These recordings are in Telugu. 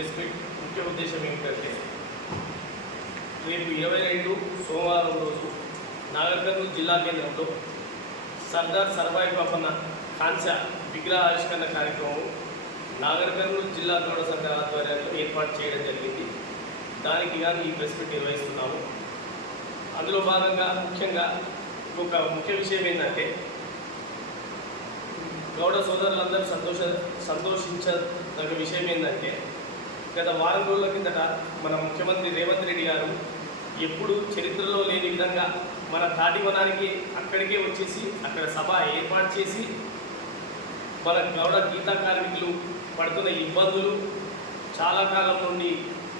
స్పెసిఫిక్ ముఖ్య ఉద్దేశం ఏంటంటే రేపు ఇరవై రెండు సోమవారం రోజు నాగర్కర్ జిల్లా కేంద్రంలో సర్దార్ సర్వాయి పాపన్న కాంచ విగ్రహ ఆవిష్కరణ కార్యక్రమం నాగర్ జిల్లా గౌడ సంఘ ఆధ్వర్యంలో ఏర్పాటు చేయడం జరిగింది. దానికి కానీ ఈ ప్రెస్ మీట్ నిర్వహిస్తున్నాము. అందులో భాగంగా ముఖ్యంగా ఒక ముఖ్య విషయం ఏంటంటే గౌడ సోదరులందరూ సంతోష సంతోషించదగ్గ విషయం ఏంటంటే గత వారం రోజుల కిందట మన ముఖ్యమంత్రి రేవంత్ రెడ్డి గారు ఎప్పుడు చరిత్రలో లేని విధంగా మన తాటివనానికి అక్కడికే వచ్చేసి అక్కడ సభ ఏర్పాటు చేసి మన గౌడ గీతా కార్మికులు పడుతున్న ఇబ్బందులు చాలా కాలం నుండి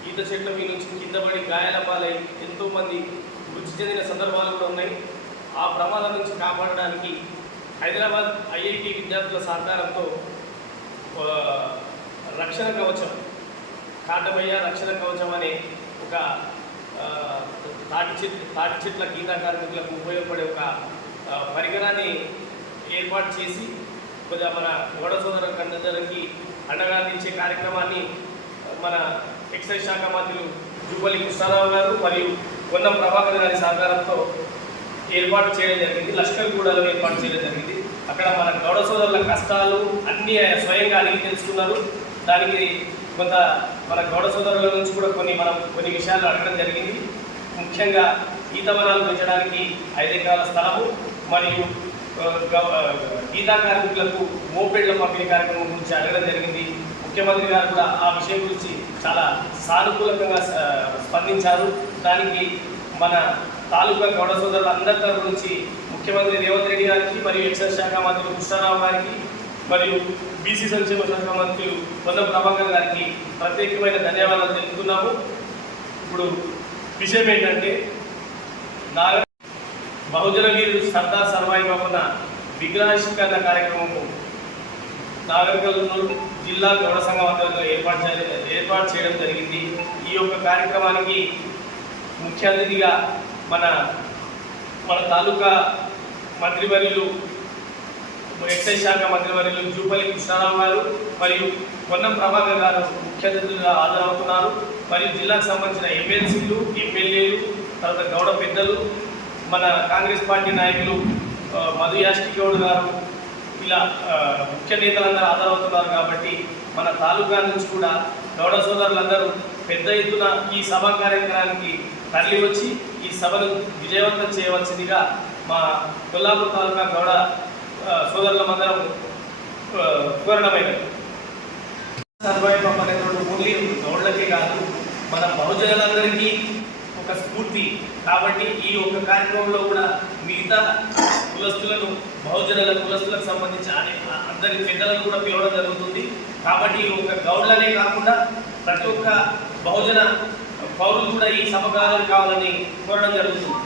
ఈత చెట్ల మీద నుంచి కింద పడి గాయాల పాలై ఎంతోమంది మృతి చెందిన సందర్భాలు కూడా ఉన్నాయి. ఆ ప్రమాదం నుంచి కాపాడడానికి హైదరాబాద్ ఐఐటి విద్యార్థుల సహకారంతో రక్షణ కవచం కాటమయ్య రక్షణ కవచం అనే ఒక తాటి తాటి చెట్ల గీతా కార్మికులకు ఉపయోగపడే ఒక పరికరాన్ని ఏర్పాటు చేసి కొద్దిగా మన గౌడ సోదర కందరికి అండగా అందించే కార్యక్రమాన్ని మన ఎక్సైజ్ శాఖ మంత్రులు జూపల్లి కృష్ణారావు గారు మరియు పొన్నం ప్రభాకర్ గారి సహకారంతో ఏర్పాటు చేయడం జరిగింది. లష్కర్ గూడలో ఏర్పాటు చేయడం జరిగింది. అక్కడ మన గౌడ సోదరుల కష్టాలు అన్నీ స్వయంగా అడిగి తెలుసుకున్నారు. దానికి కొంత మన గౌడ సోదరుల నుంచి కూడా కొన్ని మనం కొన్ని విషయాలు అడగడం జరిగింది. ముఖ్యంగా ఈతవనాలు పెంచడానికి ఐదు ఎకరాల స్థలము మరియు గీతా కార్మికులకు మోపెడ్ల పంపిణీ కార్యక్రమం గురించి అడగడం జరిగింది. ముఖ్యమంత్రి గారు కూడా ఆ విషయం గురించి చాలా సానుకూలంగా స్పందించారు. దానికి మన తాలూకా గౌడ సోదరులందరి తరఫు నుంచి ముఖ్యమంత్రి రేవంత్ రెడ్డి గారికి మరియు ఎక్సైజ్ శాఖ మంత్రి కృష్ణారావు గారికి మరియు బీసీ సంక్షేమ శాఖ మంత్రులు పొన్నం ప్రభాకర్ గారికి ప్రత్యేకమైన ధన్యవాదాలు తెలుపుతున్నాము. ఇప్పుడు విషయం ఏంటంటే నాగ బహుజన వీరుడు సర్దార్ సర్వాయి బాబున విగ్రహావిష్కరణ కార్యక్రమము నాగరికర్నూలు జిల్లా గౌడ సంఘం ఆధ్వర్యంలో ఏర్పాటు చేయడం ఏర్పాటు చేయడం జరిగింది. ఈ యొక్క కార్యక్రమానికి ముఖ్య అతిథిగా మన మన తాలూకా మంత్రివర్యులు ఎక్సైజ్ శాఖ మంత్రివర్యులు జూపల్లి కృష్ణారావు గారు మరియు పొన్నం ప్రభాకర్ గారు ముఖ్య అతిథులుగా హాజరవుతున్నారు. మరియు జిల్లాకు సంబంధించిన ఎమ్మెల్సీలు ఎమ్మెల్యేలు తర్వాత గౌడ పెద్దలు మన కాంగ్రెస్ పార్టీ నాయకులు మధు యాష్కి గౌడ్ గారు ఇలా ముఖ్య నేతలందరూ హాజరవుతున్నారు కాబట్టి మన తాలూకా నుంచి కూడా గౌడ సోదరులందరూ పెద్ద ఎత్తున ఈ సభా కార్యక్రమానికి తరలి వచ్చి ఈ సభను విజయవంతం చేయవలసిందిగా మా కొల్లాపూర్ తాలూకా గౌడ సోదరులమందరం ఆ, కోరడమైనది అనేటువంటి ఓన్లీ కాదు మన బహుజనులందరికీ ఒక స్ఫూర్తి. కాబట్టి ఈ ఒక కార్యక్రమంలో కూడా మిగతా కులస్తులను బహుజనుల కులస్తులకు సంబంధించి అనే అందరి పెద్దలను కూడా పిలవడం జరుగుతుంది. కాబట్టి ఈ ఒక గౌడ్లనే కాకుండా ప్రతి ఒక్క బహుజన పౌరులు కూడా ఈ సమకాలం కావాలని కోరడం జరుగుతుంది.